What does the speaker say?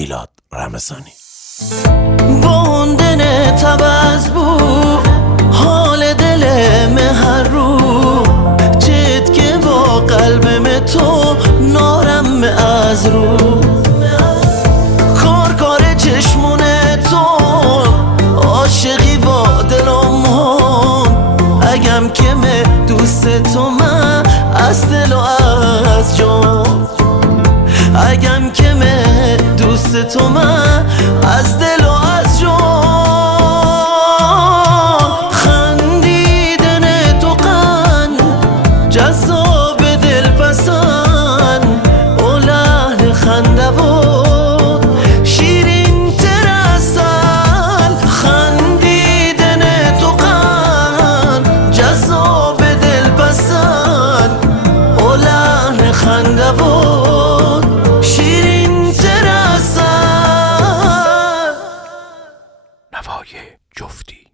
میلاد رمضانی. باندن تبز بود حال دل هر رو جد که با قلبم تو نارم از رو کار چشمون تو عاشقی با دلم هون اگم که من دوست تو من از دل و از جان اگم که من دوست تو من از دل و از جان خندیدن تو قن جذاب دل پسند و لحن خنده و شیرین تر عسل خندیدن تو قن جذاب دل پسند و لحن خنده و نوای جفتی.